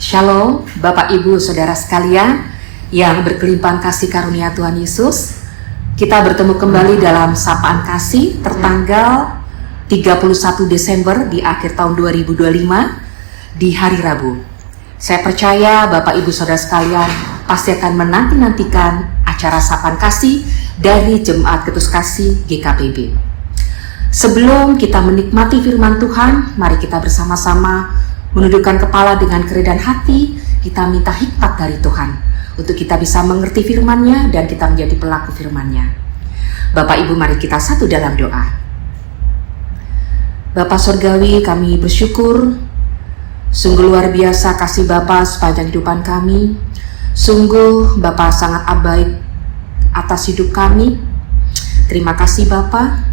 Shalom, Bapak Ibu Saudara sekalian yang berkelimpahan kasih karunia Tuhan Yesus. Kita bertemu kembali dalam Sapaan Kasih tertanggal 31 Desember di akhir tahun 2025 di hari Rabu. Saya percaya Bapak Ibu Saudara sekalian pasti akan menanti-nantikan acara Sapaan Kasih dari Jemaat Ketus Kasih GKPB. Sebelum kita menikmati firman Tuhan, mari kita bersama-sama menundukkan kepala dengan kerendahan hati. Kita minta hikmat dari Tuhan untuk kita bisa mengerti firman-Nya dan kita menjadi pelaku firman-Nya. Bapak Ibu, mari kita satu dalam doa. Bapa Surgawi, kami bersyukur, sungguh luar biasa kasih Bapa sepanjang kehidupan kami. Sungguh Bapa sangat abaik atas hidup kami. Terima kasih Bapa.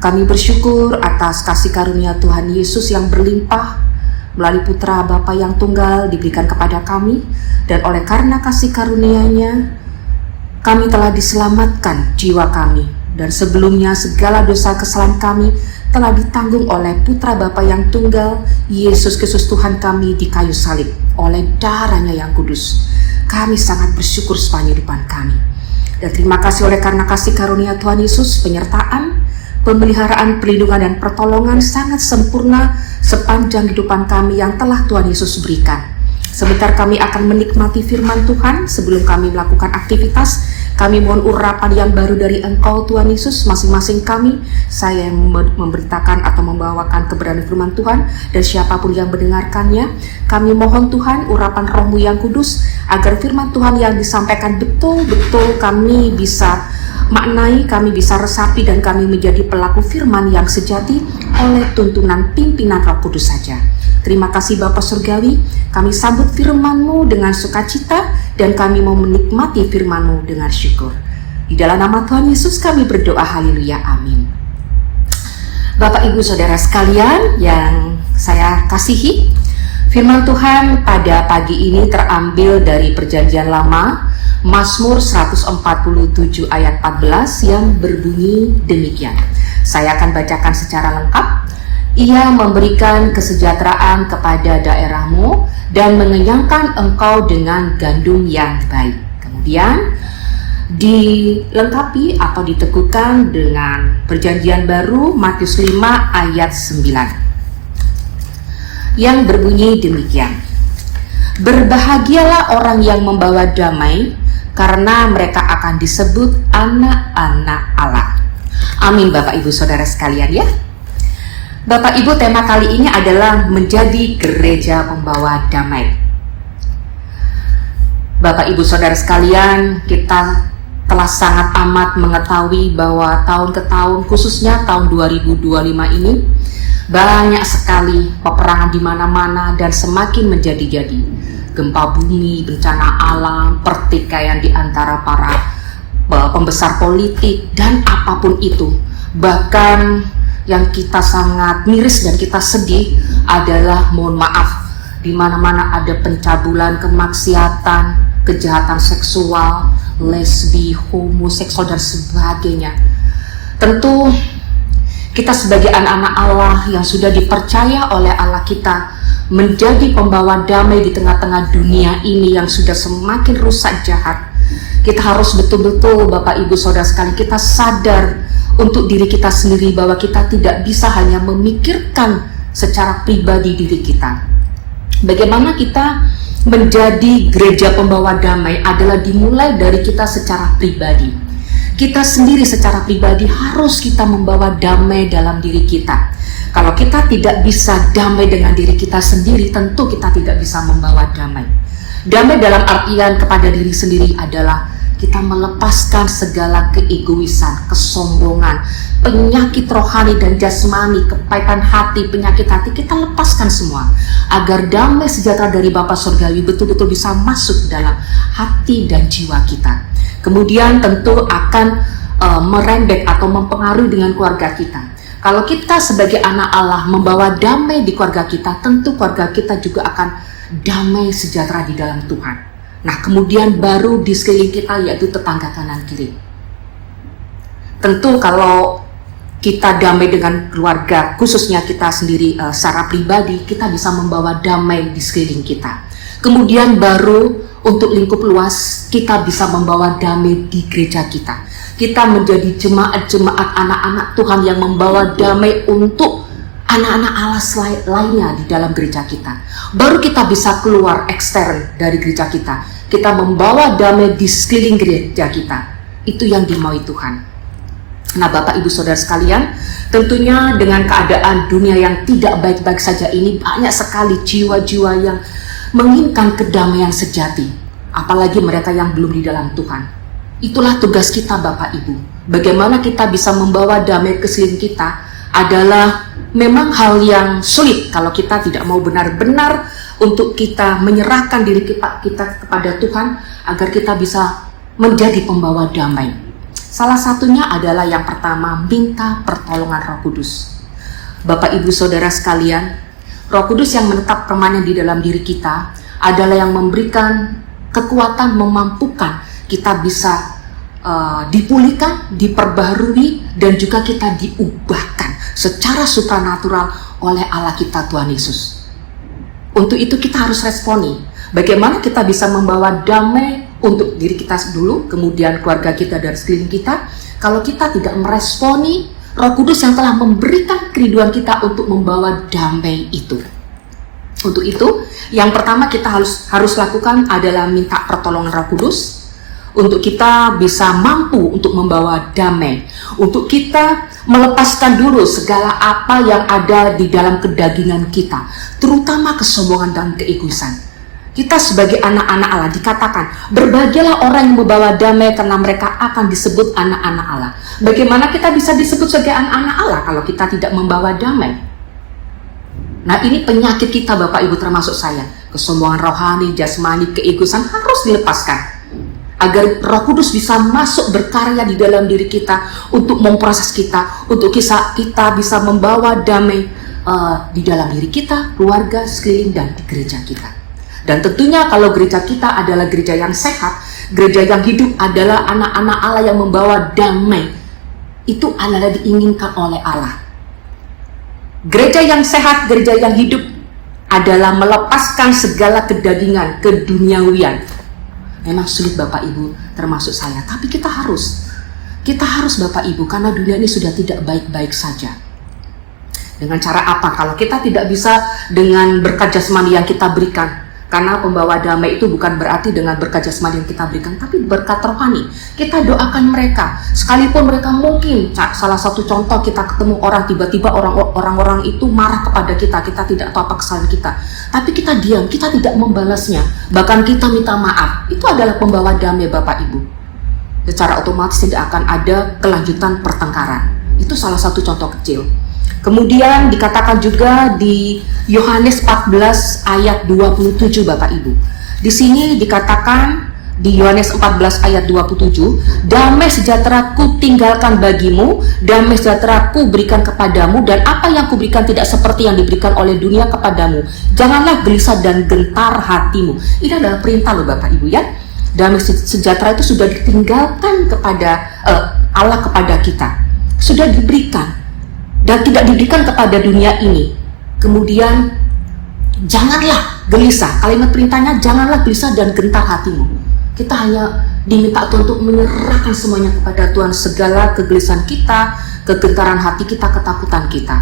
Kami bersyukur atas kasih karunia Tuhan Yesus yang berlimpah melalui Putra Bapa yang tunggal diberikan kepada kami, dan oleh karena kasih karunia-Nya kami telah diselamatkan jiwa kami, dan sebelumnya segala dosa kesalahan kami telah ditanggung oleh Putra Bapa yang tunggal, Yesus Kristus Tuhan kami di kayu salib oleh darah-Nya yang kudus. Kami sangat bersyukur sepanjang kehidupan kami, dan terima kasih oleh karena kasih karunia Tuhan Yesus, penyertaan, pemeliharaan, perlindungan, dan pertolongan sangat sempurna sepanjang kehidupan kami yang telah Tuhan Yesus berikan. Sebentar kami akan menikmati firman Tuhan. Sebelum kami melakukan aktivitas, kami mohon urapan yang baru dari Engkau Tuhan Yesus. Masing-masing kami, saya yang memberitakan atau membawakan kebenaran firman Tuhan, dan siapapun yang mendengarkannya, kami mohon Tuhan urapan Roh-Mu yang kudus, agar firman Tuhan yang disampaikan betul-betul kami bisa maknai, kami bisa resapi, dan kami menjadi pelaku firman yang sejati oleh tuntunan pimpinan Roh Kudus saja. Terima kasih Bapa Surgawi, kami sambut firman-Mu dengan sukacita, dan kami mau menikmati firman-Mu dengan syukur. Di dalam nama Tuhan Yesus kami berdoa, haleluya, amin. Bapak Ibu Saudara sekalian yang saya kasihi, firman Tuhan pada pagi ini terambil dari Perjanjian Lama, Mazmur 147 ayat 14 yang berbunyi demikian. Saya akan bacakan secara lengkap. Ia memberikan kesejahteraan kepada daerahmu dan mengenyangkan engkau dengan gandum yang baik. Kemudian dilengkapi atau diteguhkan dengan Perjanjian Baru Matius 5 ayat 9 yang berbunyi demikian. Berbahagialah orang yang membawa damai, karena mereka akan disebut anak-anak Allah. Amin Bapak Ibu Saudara sekalian ya. Bapak Ibu, tema kali ini adalah menjadi gereja pembawa damai. Bapak Ibu Saudara sekalian, kita telah sangat amat mengetahui bahwa tahun ke tahun, khususnya tahun 2025 ini, banyak sekali peperangan di mana-mana dan semakin menjadi-jadi. Gempa bumi, bencana alam, pertikaian di antara para pembesar politik, dan apapun itu. Bahkan yang kita sangat miris dan kita sedih adalah, mohon maaf, di mana-mana ada pencabulan, kemaksiatan, kejahatan seksual, lesbi, homoseksual, dan sebagainya. Tentu kita sebagai anak-anak Allah yang sudah dipercaya oleh Allah kita menjadi pembawa damai di tengah-tengah dunia ini yang sudah semakin rusak jahat, kita harus betul-betul Bapak Ibu Saudara sekalian, kita sadar untuk diri kita sendiri bahwa kita tidak bisa hanya memikirkan secara pribadi diri kita. Bagaimana kita menjadi gereja pembawa damai adalah dimulai dari kita secara pribadi. Kita sendiri secara pribadi harus kita membawa damai dalam diri kita. Kalau kita tidak bisa damai dengan diri kita sendiri, tentu kita tidak bisa membawa damai. Damai dalam artian kepada diri sendiri adalah kita melepaskan segala keegoisan, kesombongan, penyakit rohani dan jasmani, kepahitan hati, penyakit hati, kita lepaskan semua. Agar damai sejahtera dari Bapa Surgawi betul-betul bisa masuk dalam hati dan jiwa kita. Kemudian tentu akan merembet atau mempengaruhi dengan keluarga kita. Kalau kita sebagai anak Allah membawa damai di keluarga kita, tentu keluarga kita juga akan damai sejahtera di dalam Tuhan. Nah, kemudian baru di sekeliling kita, yaitu tetangga kanan kiri. Tentu kalau kita damai dengan keluarga, khususnya kita sendiri secara pribadi, kita bisa membawa damai di sekeliling kita. Kemudian baru untuk lingkup luas kita bisa membawa damai di gereja kita. Kita menjadi jemaat-jemaat anak-anak Tuhan yang membawa damai untuk anak-anak Allah lainnya di dalam gereja kita. Baru kita bisa keluar ekstern dari gereja kita. Kita membawa damai di sekeliling gereja kita. Itu yang dimaui Tuhan. Nah, Bapak Ibu Saudara sekalian, tentunya dengan keadaan dunia yang tidak baik-baik saja ini, banyak sekali jiwa-jiwa yang menginginkan kedamaian sejati, apalagi mereka yang belum di dalam Tuhan. Itulah tugas kita Bapak Ibu. Bagaimana kita bisa membawa damai ke sekeliling kita adalah memang hal yang sulit kalau kita tidak mau benar-benar untuk kita menyerahkan diri kita kepada Tuhan agar kita bisa menjadi pembawa damai. Salah satunya adalah yang pertama, minta pertolongan Roh Kudus. Bapak Ibu Saudara sekalian, Roh Kudus yang menetap permanen di dalam diri kita adalah yang memberikan kekuatan, memampukan kita bisa dipulihkan, diperbaharui, dan juga kita diubahkan secara supranatural oleh Allah kita Tuhan Yesus. Untuk itu kita harus responi. Bagaimana kita bisa membawa damai untuk diri kita dulu, kemudian keluarga kita dan sekeliling kita, kalau kita tidak meresponi Roh Kudus yang telah memberikan kerinduan kita untuk membawa damai itu. Untuk itu, yang pertama kita harus lakukan adalah minta pertolongan Roh Kudus untuk kita bisa mampu untuk membawa damai, untuk kita melepaskan dulu segala apa yang ada di dalam kedagingan kita, terutama kesombongan dan keegoisan. Kita sebagai anak-anak Allah dikatakan, berbahagialah orang yang membawa damai karena mereka akan disebut anak-anak Allah. Bagaimana kita bisa disebut sebagai anak-anak Allah kalau kita tidak membawa damai? Nah, ini penyakit kita Bapak Ibu termasuk saya. Kesombongan rohani, jasmani, keegoisan harus dilepaskan agar Roh Kudus bisa masuk berkarya di dalam diri kita untuk memproses kita, untuk kita bisa membawa damai di dalam diri kita, keluarga, sekeliling, dan di gereja kita. Dan tentunya kalau gereja kita adalah gereja yang sehat, gereja yang hidup adalah anak-anak Allah yang membawa damai. Itu adalah diinginkan oleh Allah. Gereja yang sehat, gereja yang hidup adalah melepaskan segala kedagingan, keduniawian. Memang sulit Bapak Ibu, termasuk saya. Tapi kita harus Bapak Ibu, karena dunia ini sudah tidak baik-baik saja. Dengan cara apa? Kalau kita tidak bisa dengan berkat jasmani yang kita berikan, karena pembawa damai itu bukan berarti dengan berkat jasmani yang kita berikan, tapi berkat rohani. Kita doakan mereka, sekalipun mereka mungkin, salah satu contoh kita ketemu orang, tiba-tiba orang-orang itu marah kepada kita tidak tahu apa kesalahan kita. Tapi kita diam, kita tidak membalasnya, bahkan kita minta maaf. Itu adalah pembawa damai Bapak Ibu. Secara otomatis tidak akan ada kelanjutan pertengkaran. Itu salah satu contoh kecil. Kemudian dikatakan juga di Yohanes 14 ayat 27 Bapak Ibu. Di sini dikatakan di Yohanes 14 ayat 27, damai sejahtera ku tinggalkan bagimu, damai sejahtera ku berikan kepadamu, dan apa yang ku berikan tidak seperti yang diberikan oleh dunia kepadamu. Janganlah gelisah dan gentar hatimu. Ini adalah perintah loh Bapak Ibu ya. Damai sejahtera itu sudah ditinggalkan kepada Allah kepada kita. Sudah diberikan. Dan tidak diberikan kepada dunia ini. Kemudian janganlah gelisah. Kalimat perintahnya, janganlah gelisah dan gentar hatimu. Kita hanya diminta untuk menyerahkan semuanya kepada Tuhan, segala kegelisahan kita, kegentaran hati kita, ketakutan kita.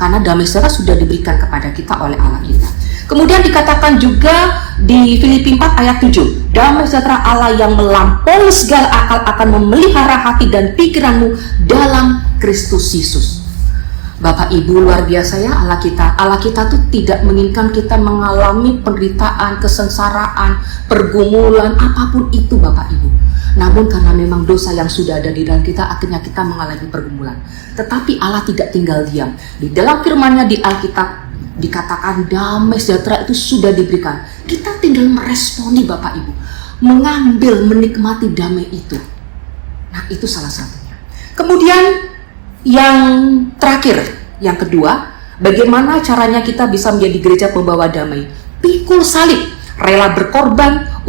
Karena damai sejahtera sudah diberikan kepada kita oleh Allah kita. Kemudian dikatakan juga di Filipi 4 ayat 7, damai sejahtera Allah yang melampaui segala akal akan memelihara hati dan pikiranmu dalam Kristus Yesus. Bapak Ibu, luar biasa ya Allah kita. Allah kita tuh tidak menginginkan kita mengalami penderitaan, kesengsaraan, pergumulan, apapun itu Bapak Ibu. Namun karena memang dosa yang sudah ada di dalam kita, akhirnya kita mengalami pergumulan. Tetapi Allah tidak tinggal diam. Di dalam firman-Nya di Alkitab dikatakan damai sejahtera itu sudah diberikan. Kita tinggal meresponi Bapak Ibu, mengambil, menikmati damai itu. Nah, itu salah satunya. Kemudian yang terakhir, yang kedua, bagaimana caranya kita bisa menjadi gereja pembawa damai? Pikul salib, rela berkorban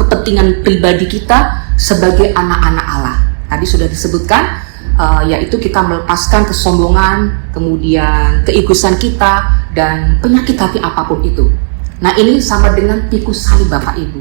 kepentingan pribadi kita sebagai anak-anak Allah. Tadi sudah disebutkan, yaitu kita melepaskan kesombongan, kemudian keegoisan kita, dan penyakit hati apapun itu. Nah, ini sama dengan pikul salib Bapak Ibu.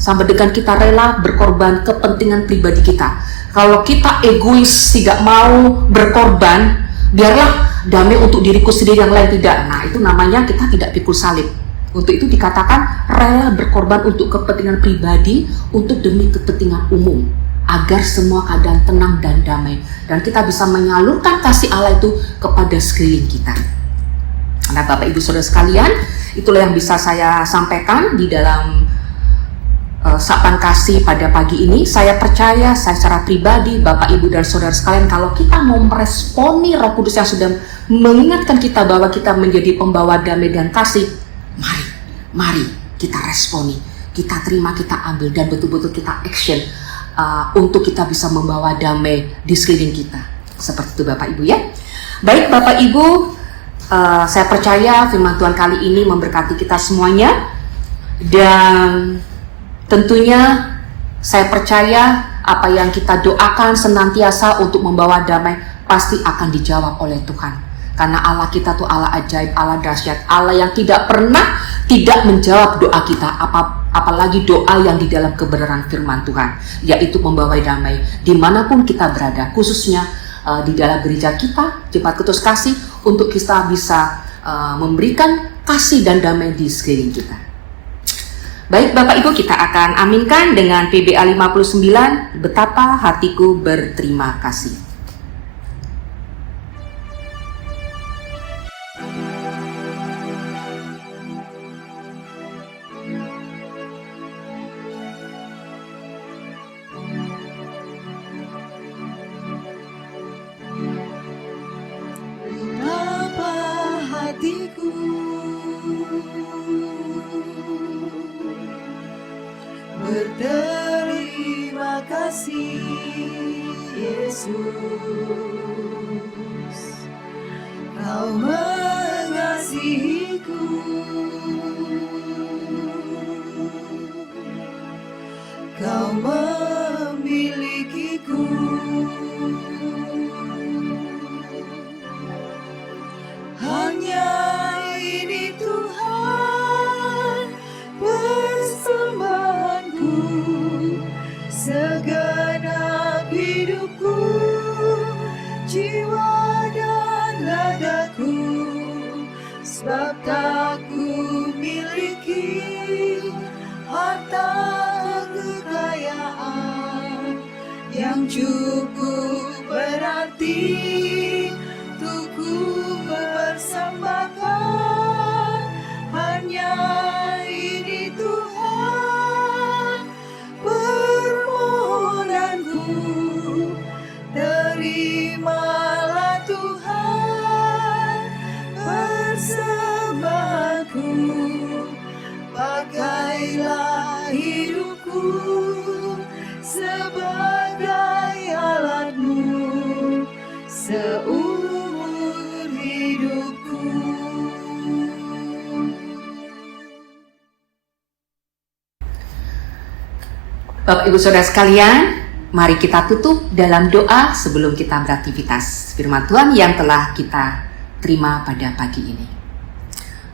Sama dengan kita rela berkorban kepentingan pribadi kita. Kalau kita egois, tidak mau berkorban, biarlah damai untuk diriku sendiri, yang lain tidak. Nah, itu namanya kita tidak pikul salib. Untuk itu dikatakan rela berkorban untuk kepentingan pribadi, untuk demi kepentingan umum, agar semua keadaan tenang dan damai, dan kita bisa menyalurkan kasih Allah itu kepada sekeliling kita. Nah, Bapak Ibu Saudara sekalian, itulah yang bisa saya sampaikan di dalam sapaan kasih pada pagi ini. Saya percaya, saya secara pribadi, Bapak Ibu dan Saudara sekalian, kalau kita mau meresponi Roh Kudus yang sudah mengingatkan kita bahwa kita menjadi pembawa damai dan kasih, mari kita responi, kita terima, kita ambil, dan betul-betul kita action untuk kita bisa membawa damai di sekeliling kita. Seperti itu Bapak Ibu ya. Baik Bapak Ibu, saya percaya firman Tuhan kali ini memberkati kita semuanya, dan tentunya saya percaya apa yang kita doakan senantiasa untuk membawa damai pasti akan dijawab oleh Tuhan. Karena Allah kita tuh Allah ajaib, Allah dahsyat, Allah yang tidak pernah tidak menjawab doa kita, apalagi doa yang di dalam kebenaran firman Tuhan, yaitu membawa damai dimanapun kita berada, khususnya di dalam gereja kita, Jemaat Kristus Kasih, untuk kita bisa memberikan kasih dan damai di sekeliling kita. Baik Bapak Ibu, kita akan aminkan dengan PBA 59, Betapa Hatiku Berterima Kasih. Berterima kasih Yesus, Kau mengasihiku, Kau memilikiku, hanya ini Tuhan persembahanku, segenap hidupku, jiwa dan ragaku, sebab tak ku miliki harta kekayaan yang cukup berarti untuk ku persembahkan, hanya ini Tuhan permohonanku. Terimalah Tuhan persembahanku, pakailah hidupku sebagai alatmu seumur hidupku. Bapak Ibu Saudara sekalian, mari kita tutup dalam doa sebelum kita beraktivitas firman Tuhan yang telah kita terima pada pagi ini.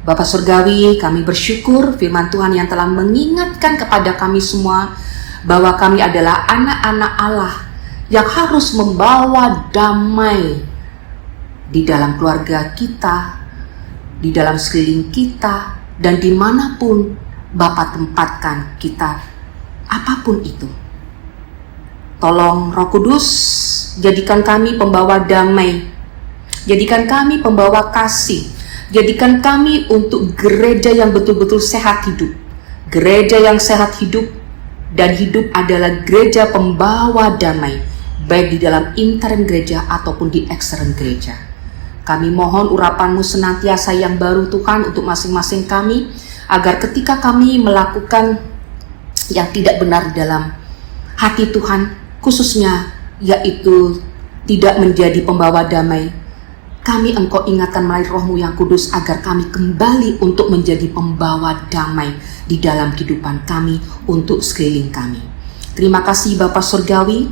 Bapa Surgawi, kami bersyukur firman Tuhan yang telah mengingatkan kepada kami semua bahwa kami adalah anak-anak Allah yang harus membawa damai di dalam keluarga kita, di dalam sekeliling kita, dan dimanapun Bapa tempatkan kita, apapun itu. Tolong Roh Kudus, jadikan kami pembawa damai, jadikan kami pembawa kasih, jadikan kami untuk gereja yang betul-betul sehat hidup. Gereja yang sehat hidup dan hidup adalah gereja pembawa damai, baik di dalam intern gereja ataupun di ekstern gereja. Kami mohon urapan-Mu senantiasa yang baru Tuhan untuk masing-masing kami, agar ketika kami melakukan yang tidak benar dalam hati Tuhan, khususnya yaitu tidak menjadi pembawa damai, kami Engkau ingatkan melalui Roh-Mu yang kudus agar kami kembali untuk menjadi pembawa damai di dalam kehidupan kami untuk sekeliling kami. Terima kasih Bapa Surgawi,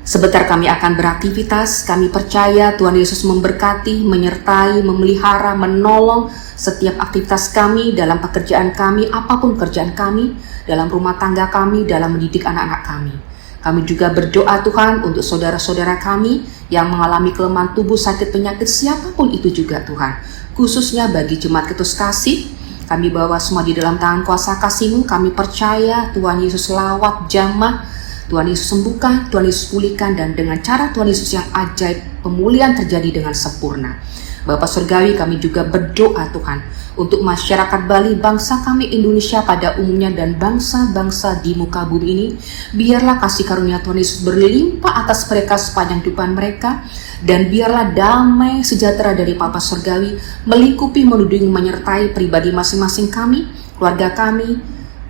Sebentar kami akan beraktivitas, kami percaya Tuhan Yesus memberkati, menyertai, memelihara, menolong setiap aktivitas kami, dalam pekerjaan kami, apapun kerjaan kami, dalam rumah tangga kami, dalam mendidik anak-anak kami. Kami juga berdoa Tuhan untuk saudara-saudara kami yang mengalami kelemahan tubuh, sakit, penyakit, siapapun itu juga Tuhan. Khususnya bagi jemaat Ketus Kasih, kami bawa semua di dalam tangan kuasa kasih-Mu. Kami percaya Tuhan Yesus lawat jamah, Tuhan Yesus sembuhkan, Tuhan Yesus pulihkan, dan dengan cara Tuhan Yesus yang ajaib, pemulihan terjadi dengan sempurna. Bapak Surgawi, kami juga berdoa Tuhan untuk masyarakat Bali, bangsa kami Indonesia pada umumnya, dan bangsa-bangsa di muka bumi ini. Biarlah kasih karunia Tuhan Yesus berlimpah atas mereka sepanjang kehidupan mereka, dan biarlah damai sejahtera dari Bapa Surgawi melingkupi, menudungi, menyertai pribadi masing-masing kami, keluarga kami,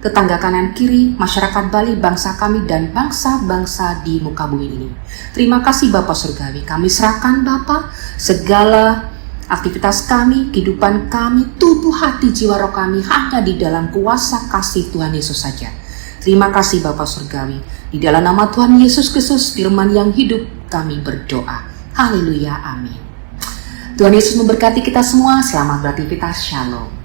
tetangga kanan kiri, masyarakat Bali, bangsa kami, dan bangsa-bangsa di muka bumi ini. Terima kasih Bapak Surgawi, kami serahkan Bapak segala aktivitas kami, kehidupan kami, tubuh, hati, jiwa, roh kami hanya di dalam kuasa kasih Tuhan Yesus saja. Terima kasih Bapak Surgawi, di dalam nama Tuhan Yesus Kristus, firman yang hidup, kami berdoa. Haleluya, amin. Tuhan Yesus memberkati kita semua, selamat beraktivitas, shalom.